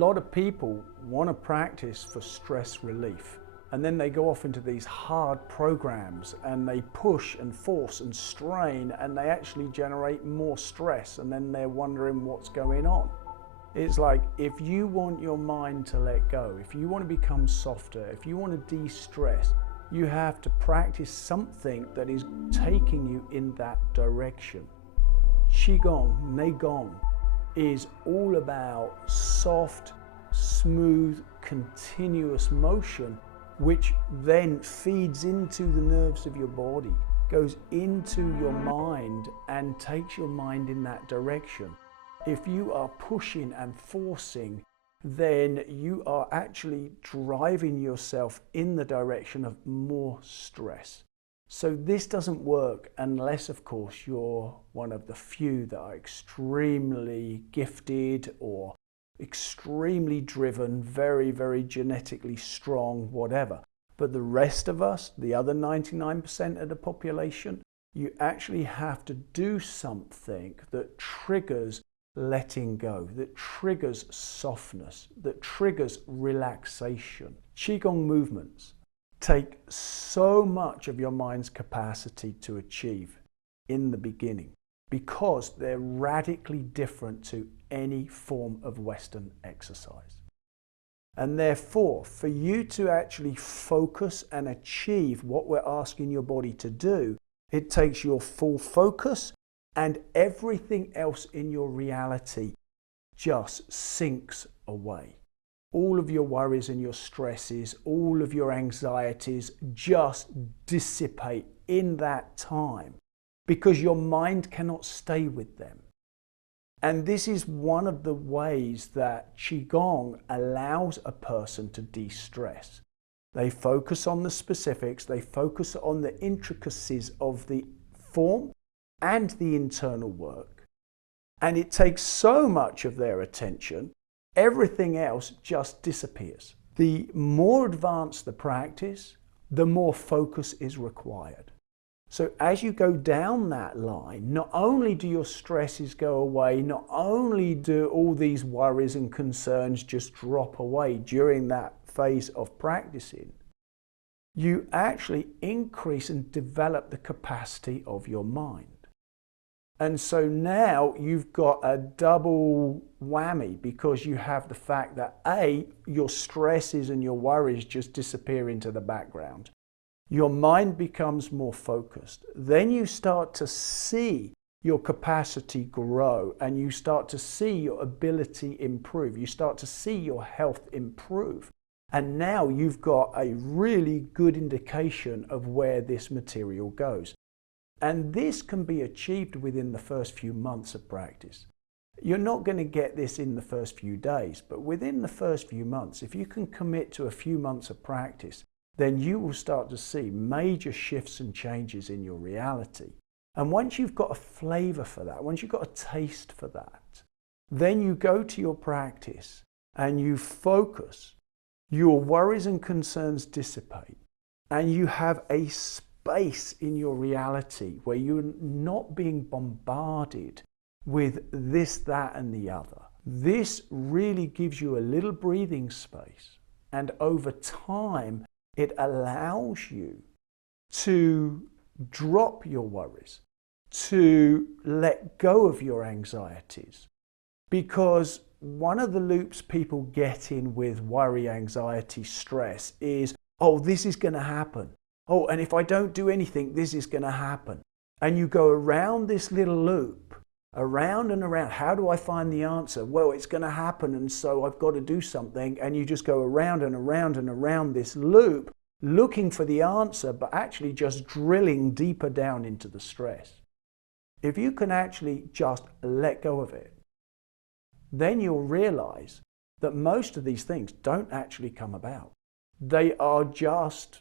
lot of people want to practice for stress relief, and then they go off into these hard programs and they push and force and strain, and they actually generate more stress, and then they're wondering what's going on. It's like, if you want your mind to let go, if you want to become softer, if you want to de-stress, you have to practice something that is taking you in that direction. Qigong, Neigong, is all about soft, smooth, continuous motion, which then feeds into the nerves of your body, goes into your mind and takes your mind in that direction. If you are pushing and forcing, then you are actually driving yourself in the direction of more stress. So this doesn't work unless, of course, you're one of the few that are extremely gifted or extremely driven, very, very genetically strong, whatever. But the rest of us, the other 99% of the population, you actually have to do something that triggers letting go, that triggers softness, that triggers relaxation. Qigong movements take so much of your mind's capacity to achieve in the beginning because they're radically different to any form of Western exercise. And therefore, for you to actually focus and achieve what we're asking your body to do, it takes your full focus, and everything else in your reality just sinks away. All of your worries and your stresses, all of your anxieties just dissipate in that time because your mind cannot stay with them. And this is one of the ways that Qigong allows a person to de-stress. They focus on the specifics, they focus on the intricacies of the form and the internal work. And it takes so much of their attention, everything else just disappears. The more advanced the practice, the more focus is required. So as you go down that line, not only do your stresses go away, not only do all these worries and concerns just drop away during that phase of practicing, you actually increase and develop the capacity of your mind. And so now you've got a double whammy because you have the fact that A, your stresses and your worries just disappear into the background. Your mind becomes more focused. Then you start to see your capacity grow and you start to see your ability improve. You start to see your health improve. And now you've got a really good indication of where this material goes. And this can be achieved within the first few months of practice. You're not going to get this in the first few days, but within the first few months, if you can commit to a few months of practice, then you will start to see major shifts and changes in your reality. And once you've got a flavor for that, once you've got a taste for that, then you go to your practice and you focus. Your worries and concerns dissipate, and you have a space in your reality where you're not being bombarded with this, that, and the other. This really gives you a little breathing space, and over time, it allows you to drop your worries, to let go of your anxieties. Because one of the loops people get in with worry, anxiety, stress is, oh, this is going to happen. Oh, and if I don't do anything, this is going to happen. And you go around this little loop, around and around. How do I find the answer? Well, it's going to happen, and so I've got to do something. And you just go around and around and around this loop, looking for the answer, but actually just drilling deeper down into the stress. If you can actually just let go of it, then you'll realize that most of these things don't actually come about. They are just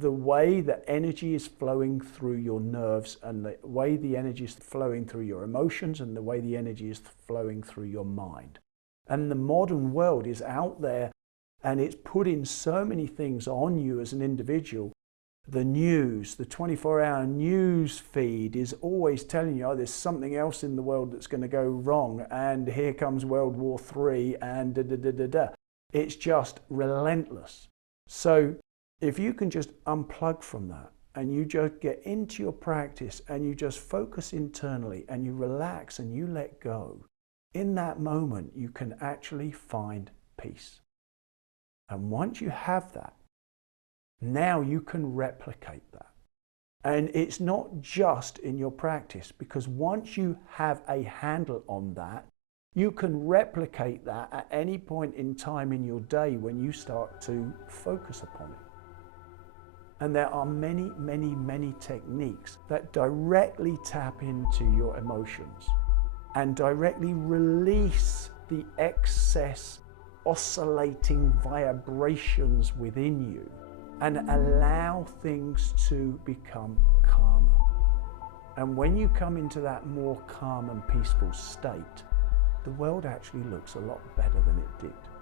the way that energy is flowing through your nerves, and the way the energy is flowing through your emotions, and the way the energy is flowing through your mind. And the modern world is out there, and it's putting so many things on you as an individual The news, the 24-hour news feed is always telling you, oh, there's something else in the world that's going to go wrong, and here comes World War III, and da-da-da-da-da. It's just relentless. So if you can just unplug from that, and you just get into your practice, and you just focus internally, and you relax, and you let go, in that moment, you can actually find peace. And once you have that, now you can replicate that. And it's not just in your practice, because once you have a handle on that, you can replicate that at any point in time in your day when you start to focus upon it. And there are many, many, many techniques that directly tap into your emotions and directly release the excess oscillating vibrations within you and allow things to become calmer. And when you come into that more calm and peaceful state, the world actually looks a lot better than it did.